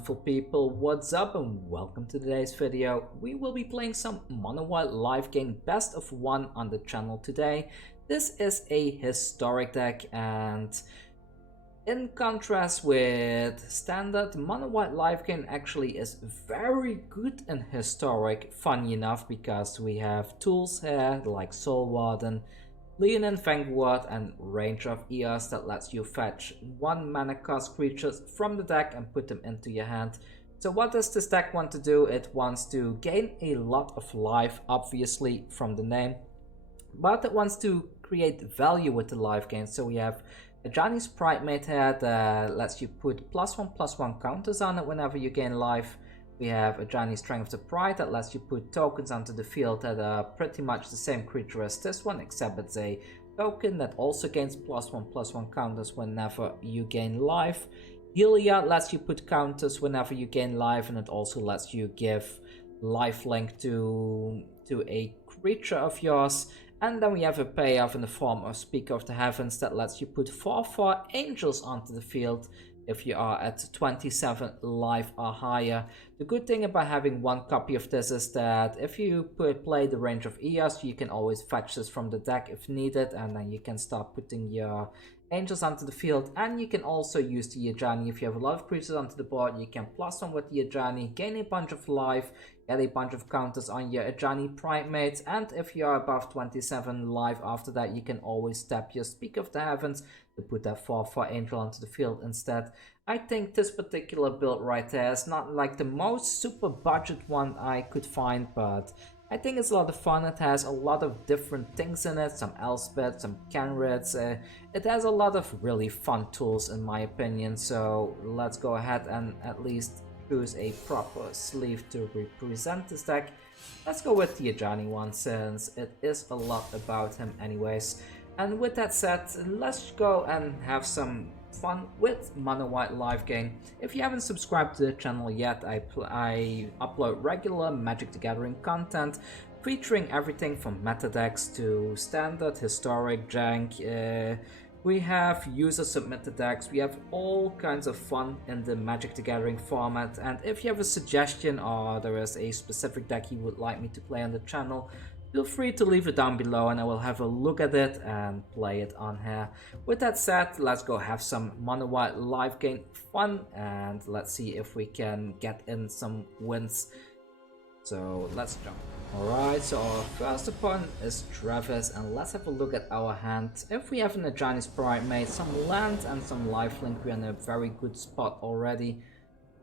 wonderful people, what's up and welcome to today's video. We will be playing some Mono White Lifegain best of 1 on the channel today. This is a historic deck, and in contrast with standard, Mono White Lifegain actually is very good in historic, funny enough, because we have tools here like Soul Warden, Leonin Vanguard and Range of Eos that lets you fetch 1 mana cost creatures from the deck and put them into your hand. So what does this deck want to do? It wants to gain a lot of life, obviously from the name, but it wants to create value with the life gain. So we have Ajani's Pridemate here that lets you put +1/+1 counters on it whenever you gain life. We have Ajani's Strength of Pride that lets you put tokens onto the field that are pretty much the same creature as this one, except it's a token that also gains +1/+1 counters whenever you gain life. Helia lets you put counters whenever you gain life, and it also lets you give lifelink to a creature of yours. And then we have a payoff in the form of Speak of the Heavens that lets you put 4/4 angels onto the field if you are at 27 life or higher. The good thing about having 1 copy of this is that if you play the Range of Eos, you can always fetch this from the deck if needed, and then you can start putting your angels onto the field. And you can also use the Ajani. If you have a lot of creatures onto the board, you can +1 with the Ajani, gain a bunch of life, get a bunch of counters on your Ajani Pridemates, and if you are above 27 life after that, you can always tap your Speak of the Heavens to put that 4/4 angel onto the field instead. I think this particular build right there is not like the most super budget one I could find, but I think it's a lot of fun. It has a lot of different things in it, some Elspeth, some Kenriths. It has a lot of really fun tools in my opinion, so let's go ahead and at least choose a proper sleeve to represent this deck. Let's go with the Ajani one since it is a lot about him anyways. And with that said, let's go and have some fun with Mono White Lifegain. If you haven't subscribed to the channel yet, I upload regular Magic the Gathering content featuring everything from meta decks to standard, historic, jank. We have user submitted decks. We have all kinds of fun in the Magic the Gathering format, and if you have a suggestion or there is a specific deck you would like me to play on the channel, feel free to leave it down below and I will have a look at it and play it on here. With that said, let's go have some Mono White Lifegain fun and let's see if we can get in some wins. So let's jump. Alright, so our first opponent is Travis, and let's have a look at our hand. If we have an Ajani's Pridemate, some land and some lifelink, we're in a very good spot already.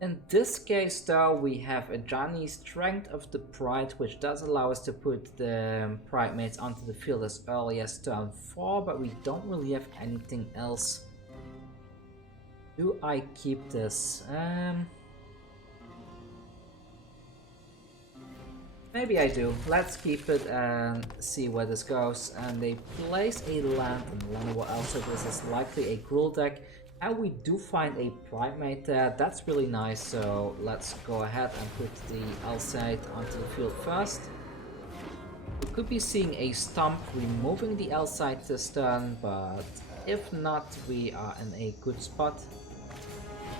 In this case though, we have Ajani's Strength of the Pride, which does allow us to put the Pridemates onto the field as early as turn 4, but we don't really have anything else. Do I keep this? Maybe I do. Let's keep it and see where this goes. And they place a land in Lenovo also. This is likely a Gruul deck. And we do find a Pridemate there. That's really nice. So let's go ahead and put the Elsite onto the field first. We could be seeing a stump removing the Elsite this turn, but if not, we are in a good spot.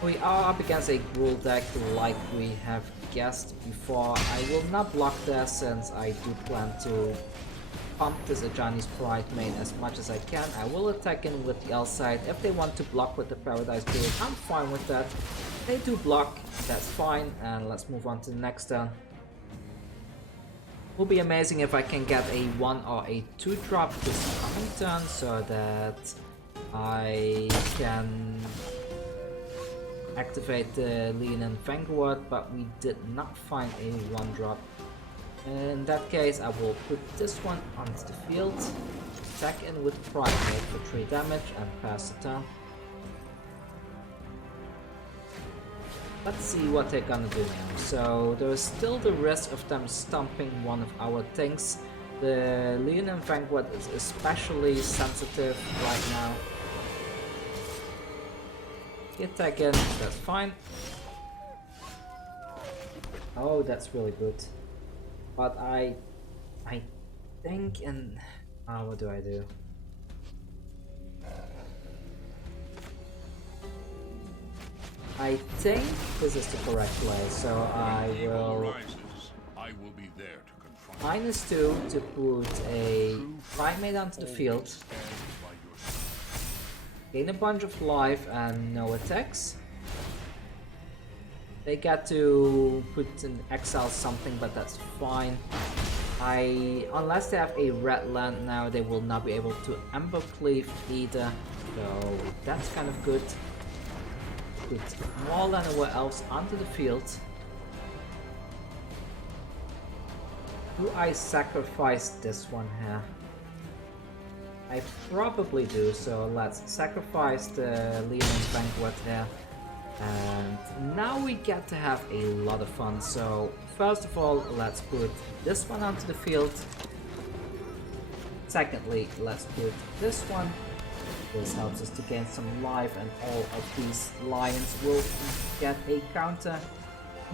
We are up against a Gruul deck like we have guessed before. I will not block there since I do plan to pump this Ajani's Pridemate as much as I can. I will attack in with the Elsite. If they want to block with the Paradise Druid, I'm fine with that. They do block, that's fine, and let's move on to the next turn. Will be amazing if I can get a 1 or a 2 drop this coming turn so that I can activate the Leonin Vanguard, but we did not find a 1 drop. In that case, I will put this one onto the field, attack in with Pridemate for 3 damage and pass the turn. Let's see what they're gonna do now. So there is still the risk of them stomping one of our things. The Leonin Vanguard is especially sensitive right now. Attack in, that's fine. Oh, that's really good. But I think in... what do I do? I think this is the correct play, so I will be there to confront -2 to put a primate onto the field, gain a bunch of life and no attacks. They get to put in exile something, but that's fine. Unless they have a red land now, they will not be able to Ember Cleave either, so that's kind of good. Put more Llanowar Elves onto the field. Do I sacrifice this one here? I probably do, so let's sacrifice the Leonin Vanguard here. And now we get to have a lot of fun. So first of all, let's put this one onto the field. Secondly, let's put this one. This helps us to gain some life, and all of these lions will get a counter.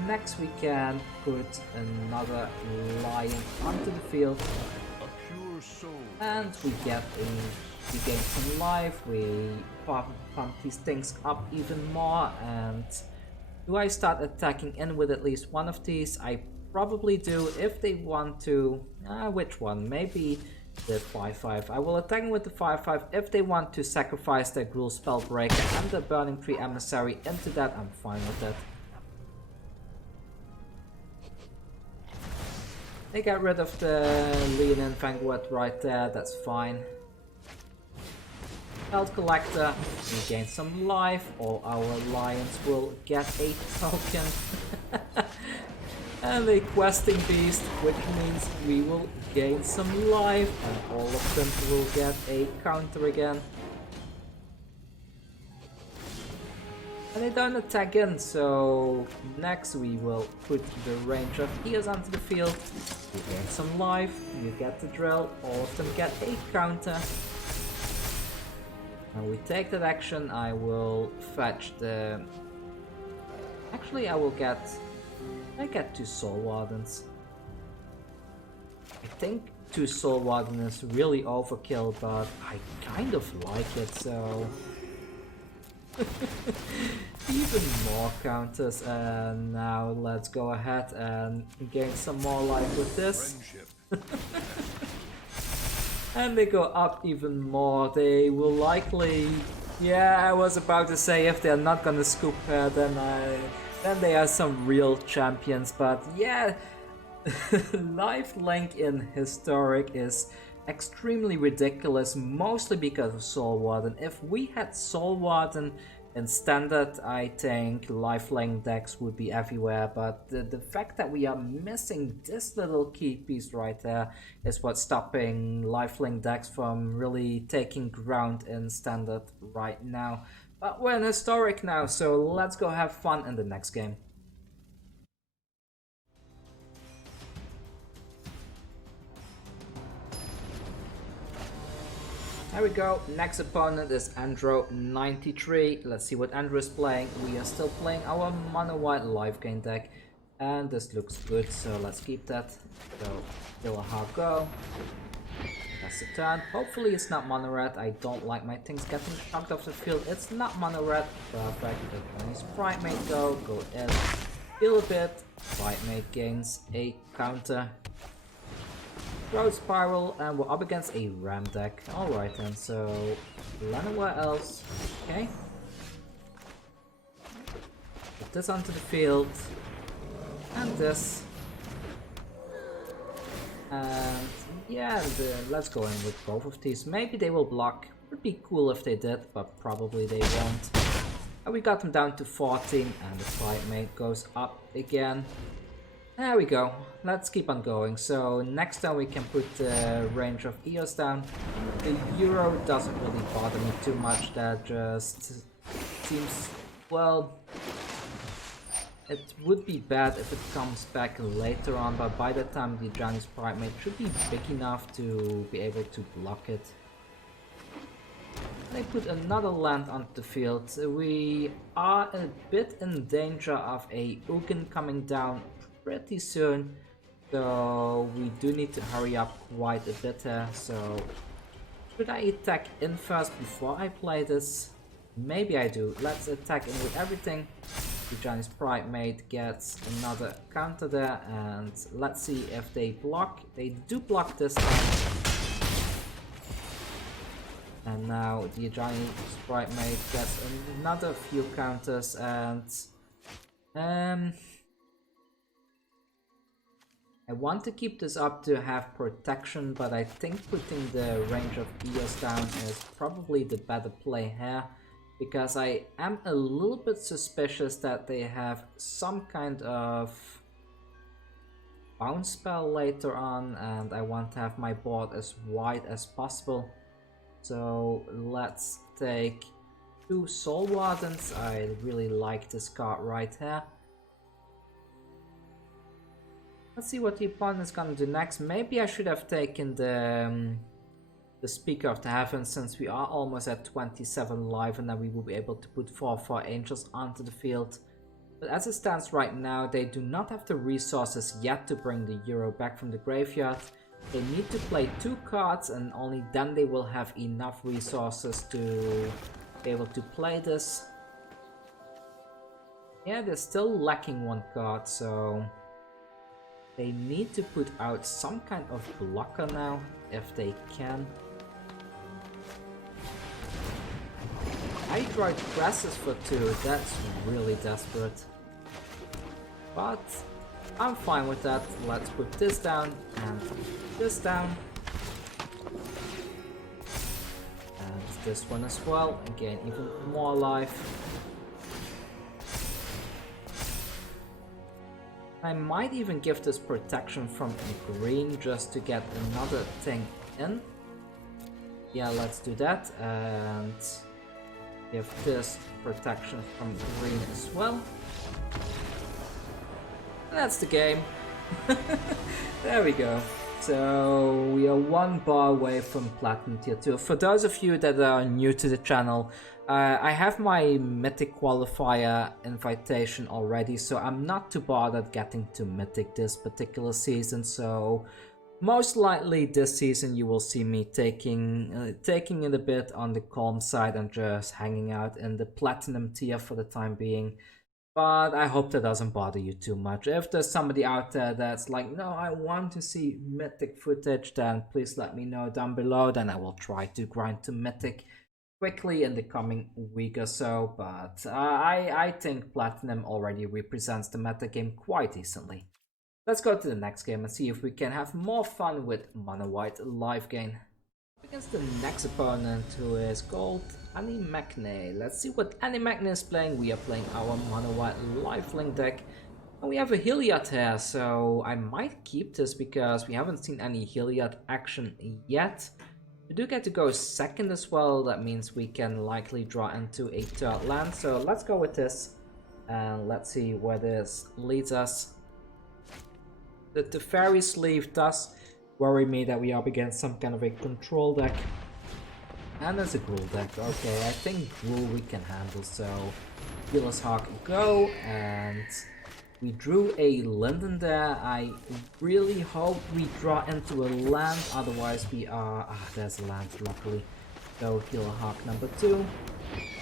Next we can put another lion onto the field. And we gain some life, we pump these things up even more. And do I start attacking in with at least one of these? I probably do if they want to. Which one? Maybe the 5/5. I will attack with the 5/5 if they want to sacrifice their Gruul Spellbreaker and the Burning Tree Emissary into that. I'm fine with that. They got rid of the Leonin Vanguard right there, that's fine. Health Collector, we gain some life, all our lions will get a token. And a Questing Beast, which means we will gain some life, and all of them will get a counter again. And they don't attack in, so next we will put the range of ears onto the field. You gain some life, you get the drill, all of them get a counter. And we take that action. I will fetch the... Actually, I get 2 Soul Wardens. I think 2 Soul Wardens is really overkill, but I kind of like it, so... Even more counters, and now let's go ahead and gain some more life with this. And they go up even more. They will likely... Yeah, I was about to say if they're not gonna scoop her, then they are some real champions, but yeah, lifelink in Historic is extremely ridiculous, mostly because of Soul Warden. If we had Soul Warden in Standard, I think lifelink decks would be everywhere, but the fact that we are missing this little key piece right there is what's stopping lifelink decks from really taking ground in Standard right now. But we're in Historic now, so let's go have fun in the next game. There we go, next opponent is Andro93. Let's see what Andro is playing. We are still playing our mono white Lifegain deck, and this looks good, so let's keep that. So, kill a hard go. That's the turn. Hopefully it's not mono red. I don't like my things getting shocked off the field. It's not mono red. Perfect. The nice Primate go in, heal a bit. Primate gains a counter. Road Spiral, and we're up against a Ram deck. Alright then, so Llanowar Elves. Okay. Put this onto the field. And this. And yeah, let's go in with both of these. Maybe they will block. Would be cool if they did, but probably they won't. And we got them down to 14, and the Primate goes up again. There we go. Let's keep on going. So next time we can put the range of EOS down. The Euro doesn't really bother me too much. That just seems, well, it would be bad if it comes back later on, but by the time the Giant's Primate should be big enough to be able to block it. They put another land onto the field. We are a bit in danger of a Ugin coming down pretty soon, so we do need to hurry up quite a bit here. So should I attack in first before I play this? Maybe I do. Let's attack in with everything. The Chinese Primate gets another counter there, and let's see if they block. They do block this time. And now the Chinese Primate gets another few counters, and I want to keep this up to have protection, but I think putting the range of Eos down is probably the better play here. Because I am a little bit suspicious that they have some kind of bounce spell later on, and I want to have my board as wide as possible. So let's take 2 Soul Wardens. I really like this card right here. Let's see what the opponent is gonna do next. Maybe I should have taken the Speaker of the Heavens, since we are almost at 27 live, and then we will be able to put 4 angels onto the field. But as it stands right now, they do not have the resources yet to bring the Euro back from the graveyard. They need to play 2 cards, and only then they will have enough resources to be able to play this. Yeah, they're still lacking 1 card, so they need to put out some kind of blocker now, if they can. Hydroid presses for 2, that's really desperate. But I'm fine with that. Let's put this down and this down. And this one as well. Again, even more life. I might even give this protection from green just to get another thing in. Yeah, let's do that. And give this protection from green as well. And that's the game. There we go. So we are 1 bar away from Platinum Tier 2. For those of you that are new to the channel, I have my Mythic Qualifier invitation already, so I'm not too bothered getting to Mythic this particular season. So most likely this season you will see me taking it a bit on the calm side and just hanging out in the Platinum tier for the time being. But I hope that doesn't bother you too much. If there's somebody out there that's like, no, I want to see Mythic footage, then please let me know down below. Then I will try to grind to Mythic quickly in the coming week or so. But I think Platinum already represents the metagame quite decently. Let's go to the next game and see if we can have more fun with Mono White Lifegain. Against the next opponent, who is called Magnus. Let's see what Magnus is playing. We are playing our Mono White Lifelink deck. And we have a Heliod here, so I might keep this because we haven't seen any Heliod action yet. We do get to go second as well. That means we can likely draw into a 3rd land. So let's go with this and let's see where this leads us. The Teferi sleeve does worry me that we are up against some kind of a control deck. And there's a Gruul deck. Okay, I think Gruul we can handle, so Healer's Hawk go, and we drew a Linden there. I really hope we draw into a land, otherwise we are... there's a land, luckily. So Healer Hawk number 2.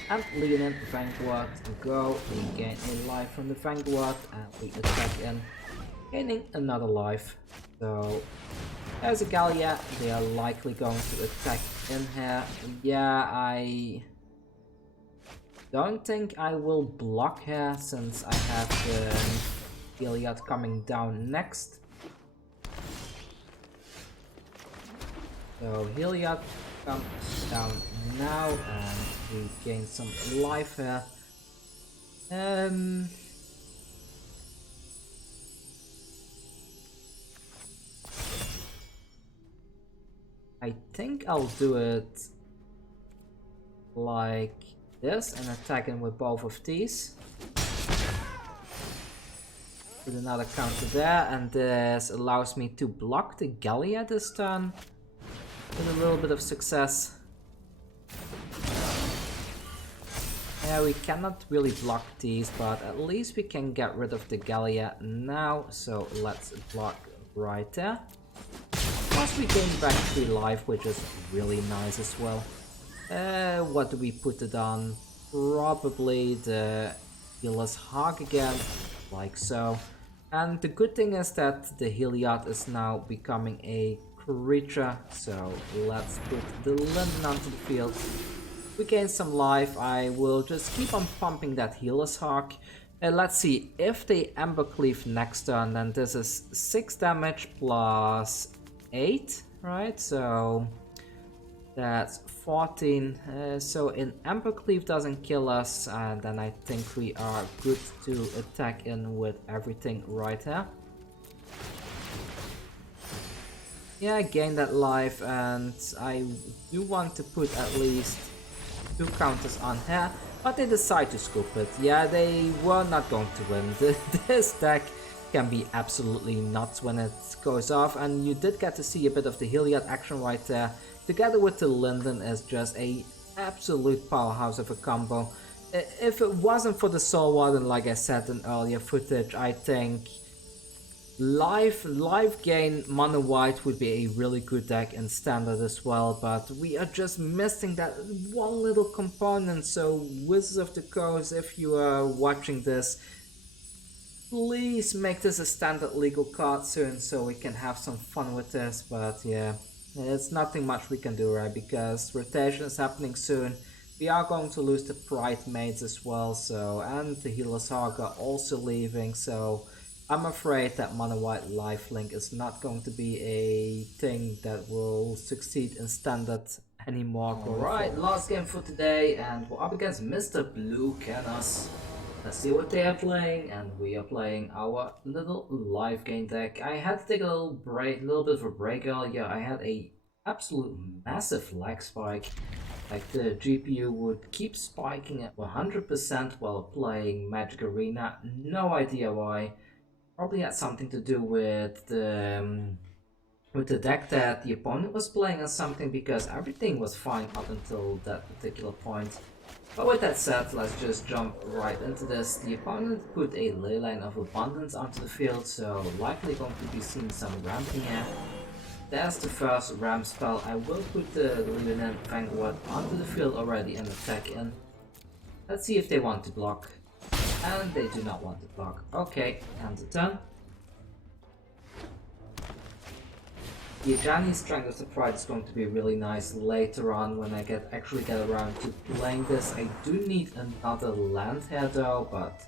And Leonin Vanguard go. We gain a life from the Vanguard, and we attack in, gaining another life. So there's a Gallia. They are likely going to attack in here. Yeah, I don't think I will block here since I have the Heliod coming down next. So Heliod comes down now and we gain some life here. I think I'll do it like this and attack him with both of these. Put another counter there, and this allows me to block the Gallia this turn with a little bit of success. Yeah, we cannot really block these, but at least we can get rid of the Gallia now, so let's block right there. Plus we gain back 3 life, which is really nice as well. What do we put it on? probably the Healer's Hog again, like so. And the good thing is that the Heliod is now becoming a creature, so let's put the Linden onto the field. We gain some life. I will just keep on pumping that Healer's Hawk. Let's see, if they Ember Cleave next turn, then this is 6 damage plus 8, right? So that's 14. So in Ember Cleave doesn't kill us, and then I think we are good to attack in with everything right here. Yeah, I gained that life, and I do want to put at least 2 counters on here, but they decide to scoop it. Yeah, they were not going to win. This deck can be absolutely nuts when it goes off, and you did get to see a bit of the Heliod action right there. Together with the Linden is just a absolute powerhouse of a combo. If it wasn't for the Soul Warden, like I said in earlier footage, I think Lifegain Mono White would be a really good deck in Standard as well, but we are just missing that one little component. So Wizards of the Coast, if you are watching this, please make this a Standard legal card soon so we can have some fun with this. But yeah, it's nothing much we can do, right? Because rotation is happening soon. We are going to lose the Pride Maids as well, so, and the Healer's Hog are also leaving, so I'm afraid that Mono White Lifelink is not going to be a thing that will succeed in Standard anymore. Alright, last game for today, and we're up against Mr. Blue Cannons. Let's see what they are playing, and we are playing our little Lifegain deck. I had to take a little bit of a break earlier. I had a absolute massive lag spike. Like the GPU would keep spiking at 100% while playing Magic Arena. No idea why. Probably had something to do with the deck that the opponent was playing or something, because everything was fine up until that particular point. But with that said, let's just jump right into this. The opponent put a Leyline of Abundance onto the field, so likely going to be seeing some ramping here. There's the first ramp spell. I will put the Luminant Vanguard onto the field already and attack in. Let's see if they want to block. And they do not want to block. Okay, and the turn. The Ajani's Strength of the Pride is going to be really nice later on when I actually get around to playing this. I do need another land here though, but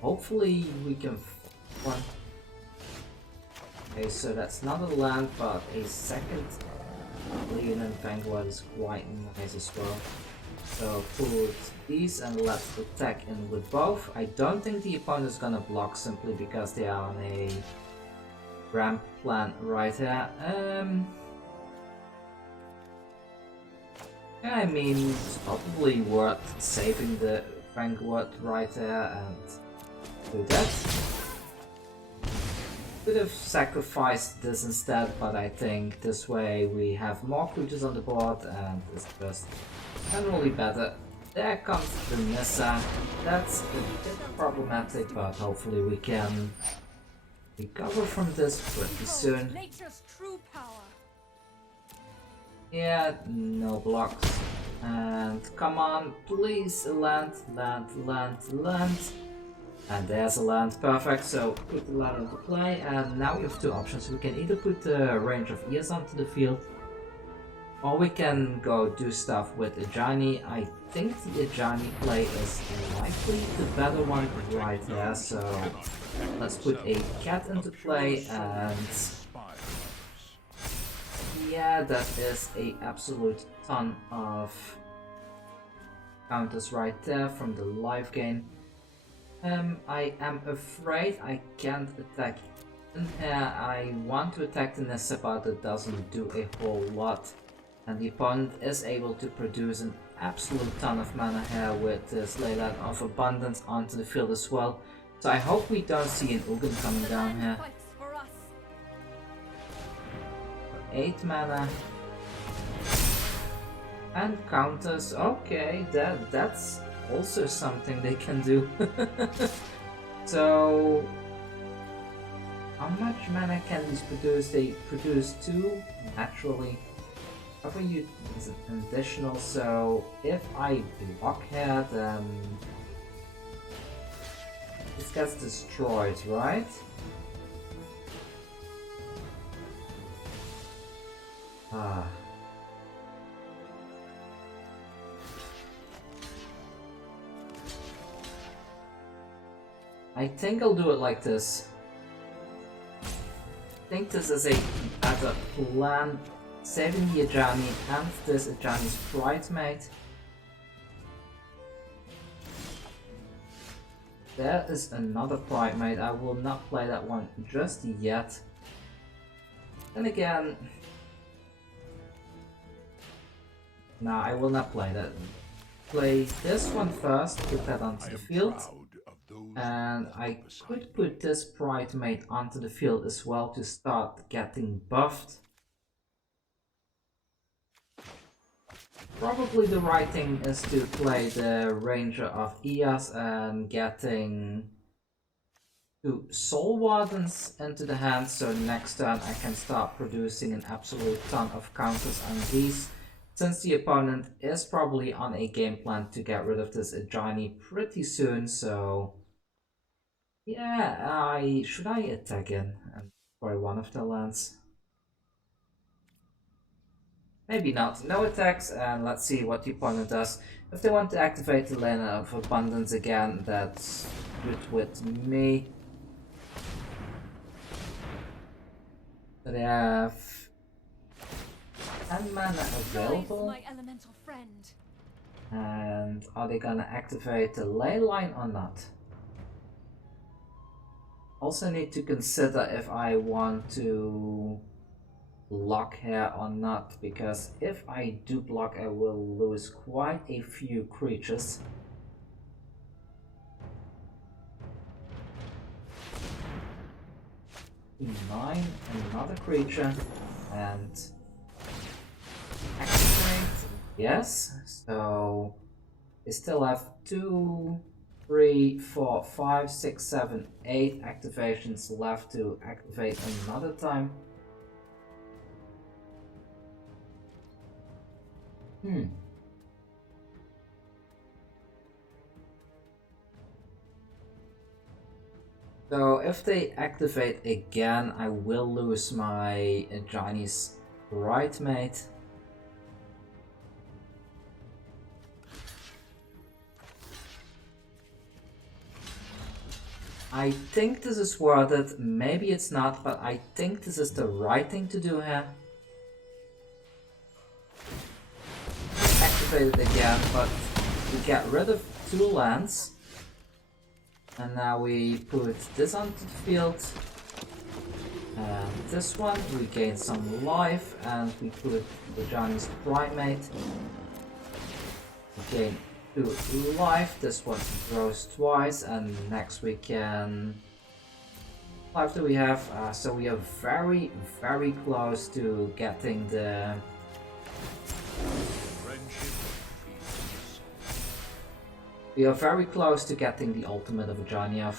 hopefully we can find one. Okay, so that's not a land, but a second Leonin Vanguard is quite nice as well. So put these and let's attack in with both. I don't think the opponent is gonna block simply because they are on a ramp plan right here. Yeah, I mean, it's probably worth saving the Vanguard right there and do that. Could have sacrificed this instead, but I think this way we have more creatures on the board and it's just generally better. There comes the Nissa. That's a bit problematic, but hopefully we can recover from this pretty soon. Yeah, no blocks. And come on, please, land. And there's a land, perfect, so put the land into play, and now we have 2 options. We can either put the Range of Ears onto the field, or we can go do stuff with Ajani. I think the Ajani play is likely the better one right there, so let's put a cat into play, and yeah, that is a absolute ton of counters right there from the Lifegain. I am afraid I can't attack in here. I want to attack the Nissa, but it doesn't do a whole lot. And the opponent is able to produce an absolute ton of mana here with this Leyline of Abundance onto the field as well. So I hope we don't see an Ugin coming down here. 8 mana. And counters, okay, that's also something they can do. So how much mana can these produce? They produce 2 naturally. cover you is an additional, so if I block here, then this gets destroyed, right? Ah. I think I'll do it like this. I think this is a plan, saving the Ajani and this Ajani's bridesmaid. There is another bridesmaid. I will not play that one just yet. Then again, no, I will not play that. Play this one first, put that onto the field. And I could put this bridesmaid onto the field as well to start getting buffed. Probably the right thing is to play the Ranger of Eos and getting 2 Soul Wardens into the hand, so next turn I can start producing an absolute ton of counters on these. Since the opponent is probably on a game plan to get rid of this Ajani pretty soon, so yeah, should I attack in and destroy one of the lands? Maybe not. No attacks, and let's see what the opponent does. If they want to activate the Lane of Abundance again, that's good with me. They have 10 mana available. My elemental friend. And are they gonna activate the ley line or not? Also need to consider if I want to block here or not, because if I do block I will lose quite a few creatures. Nine, another creature, and activate. Yes, so they still have 2, 3, 4, 5, 6, 7, 8 activations left to activate another time. So if they activate again, I will lose my Ajani's bridesmaid. I think this is worth it. Maybe it's not, but I think this is the right thing to do here. Activate it again, but we get rid of 2 lands. And now we put this onto the field. And this one, we gain some life, and we put the Johnny's Primate. We gain 2 life. This one grows twice, and next we can. Life do we have? So we are very, very close to getting the. We are very close to getting the ultimate of Ajaniov.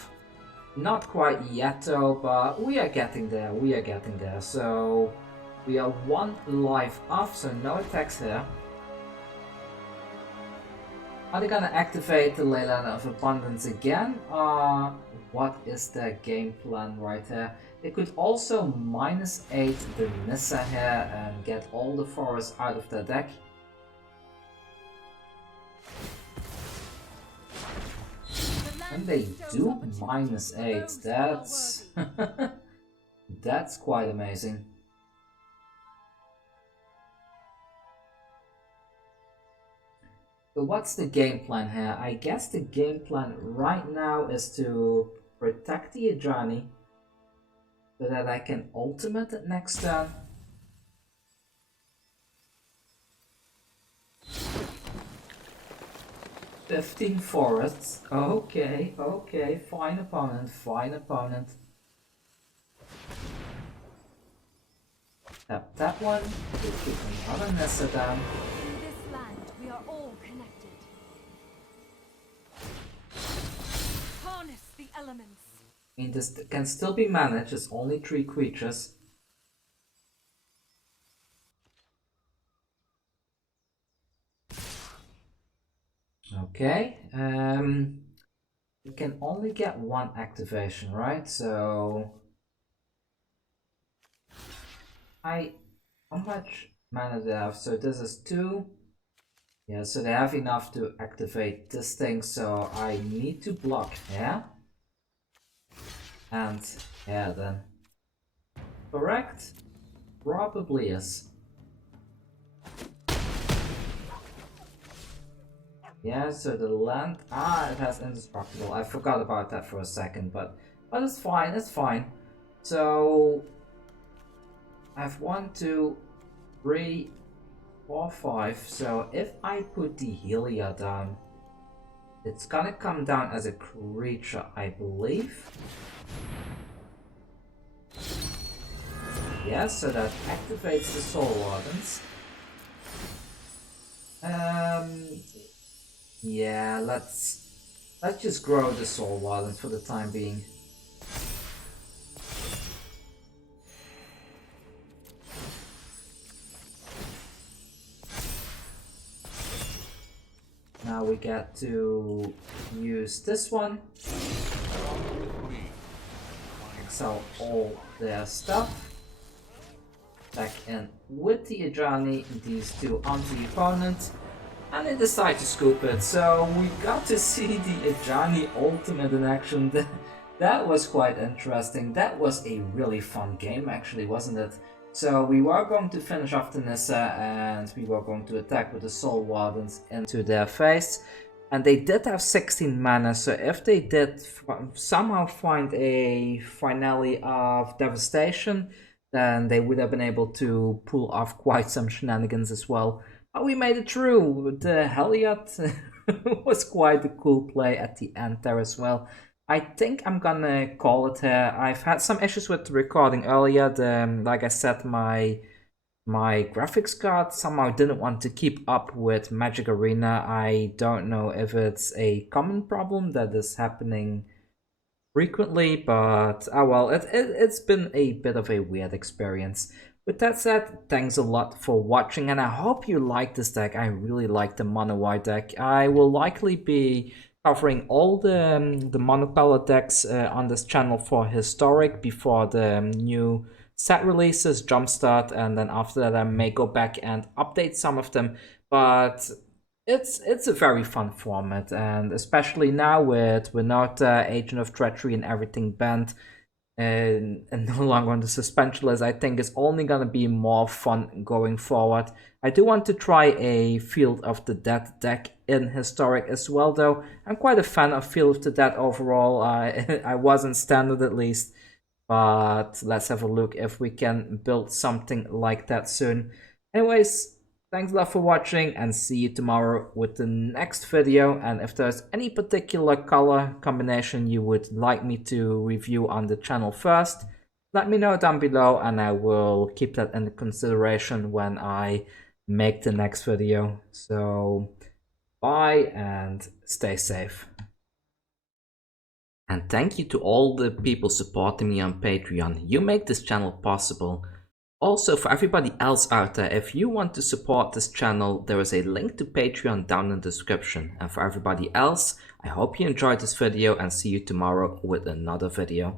Not quite yet though, but we are getting there, So we are 1 life off, so no attacks here. Are they gonna activate the Leyland of Abundance again? What is their game plan right here? They could also -8 the Nissa here and get all the forests out of their deck. And they do -8, that's... that's quite amazing. So what's the game plan here? I guess the game plan right now is to protect the Ajani so that I can ultimate it next turn. "15 forests. Okay, okay, fine opponent, fine opponent. Tap that one, we keep another Nissa down. In this land, we are all connected. Harness the elements. I mean, this can still be managed, it's only 3 creatures. Okay, you can only get one activation, right? So how much mana do they have? So this is 2. Yeah, so they have enough to activate this thing, so I need to block, yeah? And yeah, then correct? Probably is. Yeah, so the land, it has indestructible. I forgot about that for a second, but it's fine, it's fine. So I have 1, 2, 3, 4, 5. So if I put the Helia down, it's gonna come down as a creature, I believe. Yeah, so that activates the Soul Wardens. Yeah, let's just grow the Soul Wardens for the time being. Now we get to use this one. Sell all their stuff. Back in with the Ajani, these two onto the opponent. And they decide to scoop it, so we got to see the Ajani ultimate in action. That was quite interesting. That was a really fun game, actually, wasn't it? So we were going to finish off the Nissa, and we were going to attack with the Soul Wardens into their face. And they did have 16 mana, so if they did somehow find a finale of Devastation, then they would have been able to pull off quite some shenanigans as well. We made it through. The Heliot was quite a cool play at the end there as well. I think I'm gonna call it here. I've had some issues with the recording earlier. Like I said, my graphics card somehow didn't want to keep up with Magic Arena. I don't know if it's a common problem that is happening frequently, but oh well, it's been a bit of a weird experience. With that said, thanks a lot for watching, and I hope you like this deck. I really like the mono white deck. I will likely be covering all the mono color decks on this channel for historic before the new set releases, Jumpstart, and then after that I may go back and update some of them. But it's a very fun format, and especially now with Winota, Agent of Treachery, and everything banned, and no longer on the suspension list, I think it's only gonna be more fun going forward. I do want to try a Field of the Dead deck in Historic as well, though. I'm quite a fan of Field of the Dead overall. I was in Standard at least, but let's have a look if we can build something like that soon. Anyways, thanks a lot for watching, and see you tomorrow with the next video. And if there's any particular color combination you would like me to review on the channel first, let me know down below, and I will keep that in consideration when I make the next video. So bye and stay safe. And thank you to all the people supporting me on Patreon. You make this channel possible. Also, for everybody else out there, if you want to support this channel, there is a link to Patreon down in the description. And for everybody else, I hope you enjoyed this video, and see you tomorrow with another video.